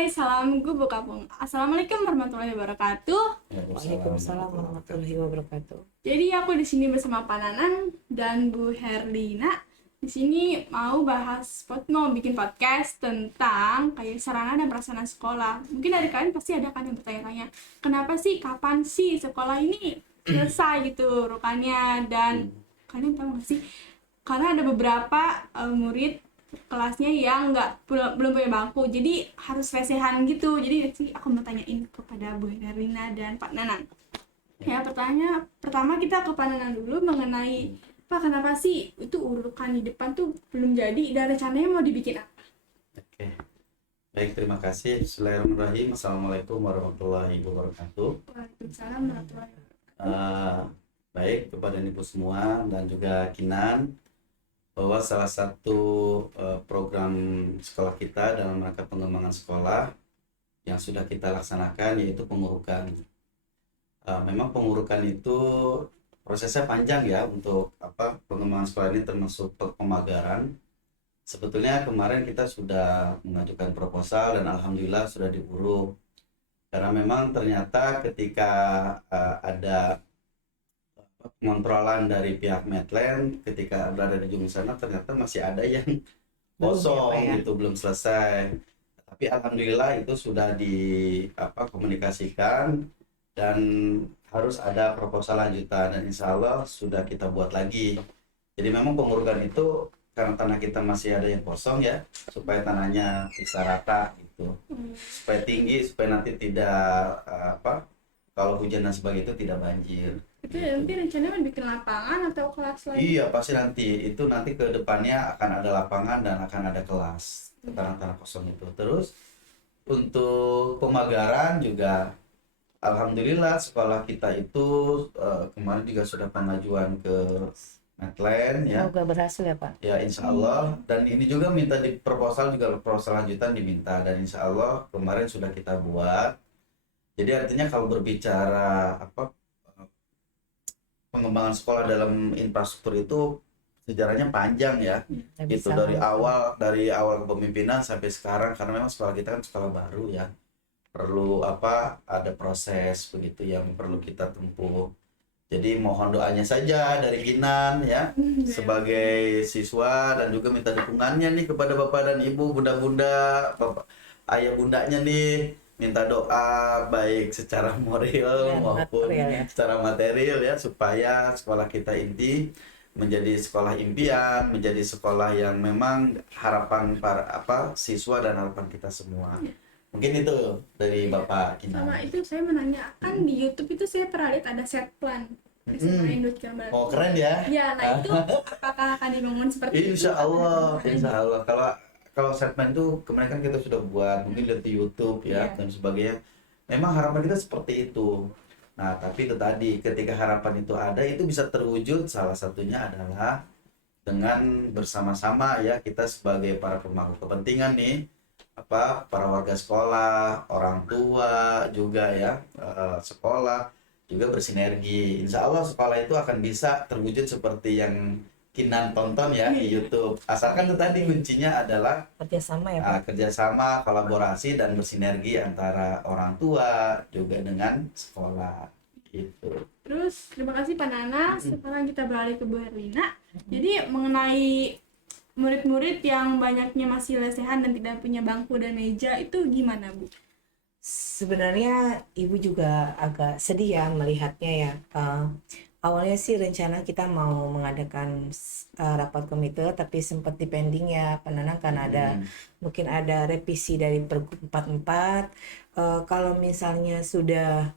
Hai, salam gubuk kapung. Assalamualaikum warahmatullahi wabarakatuh. Waalaikumsalam warahmatullahi wabarakatuh. Jadi aku di sini bersama Pak Nanang dan Bu Herlina. Di sini mau bikin podcast tentang kayak sarana dan prasarana sekolah. Mungkin dari kalian pasti ada kan yang bertanya-tanya, kenapa sih, kapan sih sekolah ini selesai gitu rukannya, dan kalian tahu nggak sih? Karena ada beberapa murid kelasnya yang belum punya bangku, jadi harus lesehan gitu. Jadi sih aku mau tanyain kepada Bu Herlina dan Pak Nanang. Ya, pertama kita ke Pak Nanang dulu mengenai Pak, kenapa sih itu urukan di depan tuh belum jadi dan rencananya mau dibikin apa? Oke, baik, terima kasih. Bismillahirrahmanirrahim. Assalamualaikum warahmatullahi wabarakatuh. Waalaikumsalam warahmatullahi wabarakatuh. Baik, kepada Ibu semua dan juga Kinan, bahwa salah satu program sekolah kita dalam rangka pengembangan sekolah yang sudah kita laksanakan yaitu pengurukan. Memang pengurukan itu prosesnya panjang ya untuk pengembangan sekolah ini, termasuk pemagaran. Sebetulnya kemarin kita sudah mengajukan proposal dan alhamdulillah sudah diuruk. Karena memang ternyata ketika ada pengontrolan dari pihak Medland, ketika berada di ujung sana ternyata masih ada yang kosong gitu, belum selesai. Tapi alhamdulillah itu sudah komunikasikan dan harus ada proposal lanjutan, dan insya Allah sudah kita buat lagi. Jadi memang pengurukan itu karena tanah kita masih ada yang kosong ya, supaya tanahnya bisa rata gitu, supaya tinggi, supaya nanti tidak kalau hujan dan sebagainya itu tidak banjir. Itu nanti rencananya bikin lapangan atau kelas lagi? Iya, pasti nanti ke depannya akan ada lapangan dan akan ada kelas tanah-tanah kosong itu. Terus untuk pemagaran juga alhamdulillah sekolah kita itu kemarin juga sudah pengajuan ke Medland ya. Semoga berhasil ya Pak. Ya, insya Allah. Dan ini juga minta di proposal lanjutan diminta, dan insya Allah kemarin sudah kita buat. Jadi artinya kalau berbicara pengembangan sekolah dalam infrastruktur itu sejarahnya panjang ya. Itu dari awal kepemimpinan sampai sekarang, karena memang sekolah kita kan sekolah baru ya. Perlu ada proses begitu yang perlu kita tempuh. Jadi mohon doanya saja dari Kinan ya, sebagai siswa, dan juga minta dukungannya nih kepada Bapak dan Ibu, bunda-bunda, Bapak, ayah bundanya nih, minta doa baik secara moral maupun secara material ya, supaya sekolah kita ini menjadi sekolah impian, menjadi sekolah yang memang harapan para siswa dan harapan kita semua. Mungkin itu dari Bapak Kinan. Sama itu saya menanyakan di YouTube itu saya pernah lihat ada set plan SMA Indut Gambar. Oh, keren ya? Ya, nah itu apakah akan dibangun seperti itu? Insya Allah. Kalau segmen itu kemarin kan kita sudah buat, mungkin lihat di YouTube ya dan sebagainya. Memang harapan kita seperti itu. Nah, tapi itu tadi, ketika harapan itu ada, itu bisa terwujud. Salah satunya adalah dengan bersama-sama ya, kita sebagai para pemangku kepentingan nih, para warga sekolah, orang tua juga ya, sekolah juga bersinergi. Insya Allah sekolah itu akan bisa terwujud seperti yang Kinan tonton ya di YouTube. Asalkan itu tadi kuncinya adalah kerjasama ya Pak. Kerjasama, kolaborasi, dan bersinergi antara orang tua juga dengan sekolah gitu. Terus terima kasih Pak Nana. Sekarang kita beralih ke Bu Herlina. Jadi mengenai murid-murid yang banyaknya masih lesehan dan tidak punya bangku dan meja, itu gimana Bu? Sebenarnya Ibu juga agak sedih ya melihatnya ya. Awalnya sih rencana kita mau mengadakan rapat komite, tapi sempat dipending ya Pak Nanang, karena mungkin ada revisi dari Pergub 44. Kalau misalnya sudah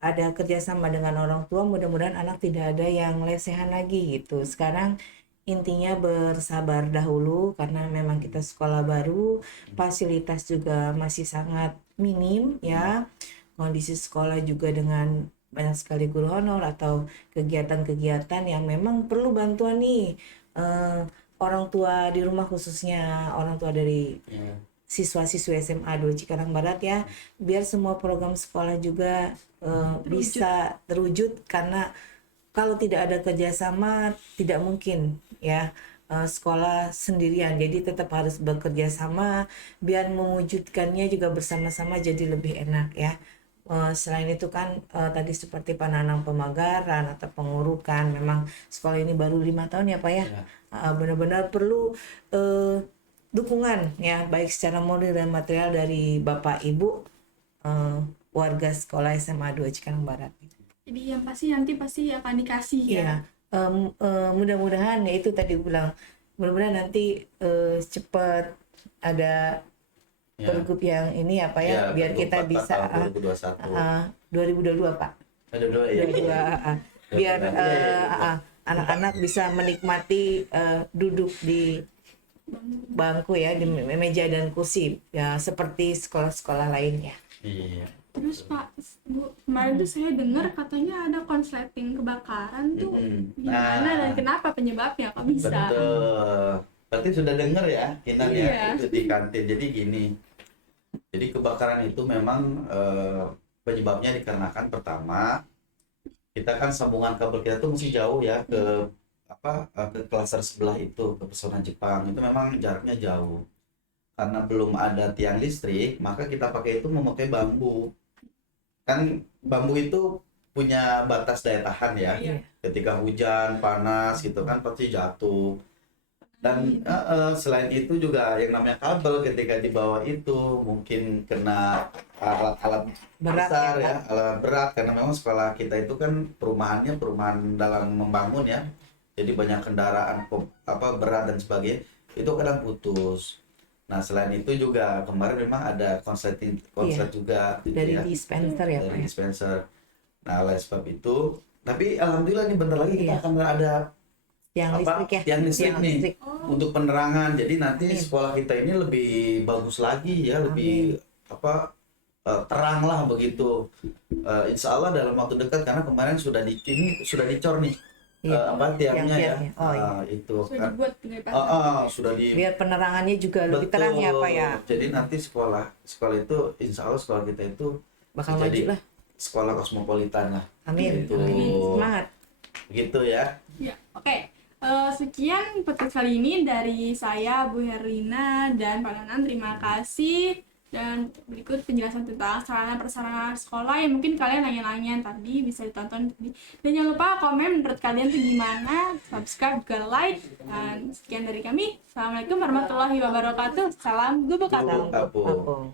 ada kerjasama dengan orang tua, mudah-mudahan anak tidak ada yang lesehan lagi gitu. Sekarang intinya bersabar dahulu, karena memang kita sekolah baru, fasilitas juga masih sangat minim ya. Kondisi sekolah juga dengan banyak sekali guru honor atau kegiatan-kegiatan yang memang perlu bantuan nih orang tua di rumah, khususnya orang tua dari siswa-siswi SMA 2 Cikarang Barat ya, biar semua program sekolah juga bisa terwujud, karena kalau tidak ada kerjasama tidak mungkin ya sekolah sendirian, jadi tetap harus bekerja sama biar mewujudkannya juga bersama-sama jadi lebih enak ya. Selain itu kan tadi seperti penanam pemagaran atau pengurukan, memang sekolah ini baru 5 tahun ya Pak ya. Ya. Benar-benar perlu dukungan ya, baik secara moral dan material dari Bapak Ibu warga sekolah SMA 2 Cikarang Barat. Jadi yang pasti nanti akan dikasih ya. Iya, mudah-mudahan ya itu tadi gue bilang, mudah-mudahan nanti cepat ada Ya. pergub yang ini ya Pak ya, Ya, biar Pergub kita 4 bisa tahun 2021. 2022 Pak. Ada dua ya. 22, biar Iya. anak-anak bisa menikmati duduk di bangku ya, di meja dan kursi ya seperti sekolah-sekolah lainnya. Iya. Terus Pak, Bu, kemarin tuh saya dengar katanya ada konsleting kebakaran tuh. Gimana dan kenapa penyebabnya? Kok bisa? Betul. Berarti sudah dengar ya, Kinan Iya. ya, itu di kantin. Jadi gini. Jadi kebakaran itu memang penyebabnya dikarenakan pertama kita kan sambungan kabel kita tuh masih jauh ya ke ke klaster sebelah itu, ke pesona Jepang. Itu memang jaraknya jauh. Karena belum ada tiang listrik, maka kita pakai itu memakai bambu. Kan bambu itu punya batas daya tahan ya. Iya. Ketika hujan, panas gitu kan pasti jatuh. Dan selain itu juga yang namanya kabel ketika di bawah itu mungkin kena alat-alat Berat besar ya, ya, alat berat, karena memang sekolah kita itu kan perumahannya perumahan dalam membangun ya. Jadi banyak kendaraan berat dan sebagainya, itu kadang putus. Nah, selain itu juga kemarin memang ada konslet juga gitu Dari ya. dispenser ya Pak Dari ya. dispenser. Nah, oleh sebab itu, tapi alhamdulillah nih bentar lagi kita Iya. akan ada Yang listrik ya. tiang listrik nih Oh, untuk penerangan. Jadi nanti Amin. sekolah kita ini lebih bagus lagi ya, lebih terang lah begitu. Insya Allah dalam waktu dekat, karena kemarin sudah dicor nih Iya. tiangnya ya. Tiang-tiangnya. Oh, iya. Itu sudah kan dibuat dengan pasang. sudah di Biar penerangannya juga lebih terang ya Pak ya. Jadi nanti sekolah itu insya Allah sekolah kita itu Bakal jadi maju lah. sekolah kosmopolitan lah. Amin. Gitu. Amin. Semangat. Begitu ya. Ya, oke. Sekian podcast kali ini dari saya, Bu Herlina dan Pak Nanan. Terima kasih. Dan berikut penjelasan tentang sarana prasarana sekolah yang mungkin kalian nanya-nanya tadi bisa ditonton. Dan jangan lupa komen menurut kalian tuh gimana, subscribe, juga like. Dan sekian dari kami. Assalamualaikum warahmatullahi wabarakatuh. Salam gubuk Gubuk Kapung. Kapung. Apung.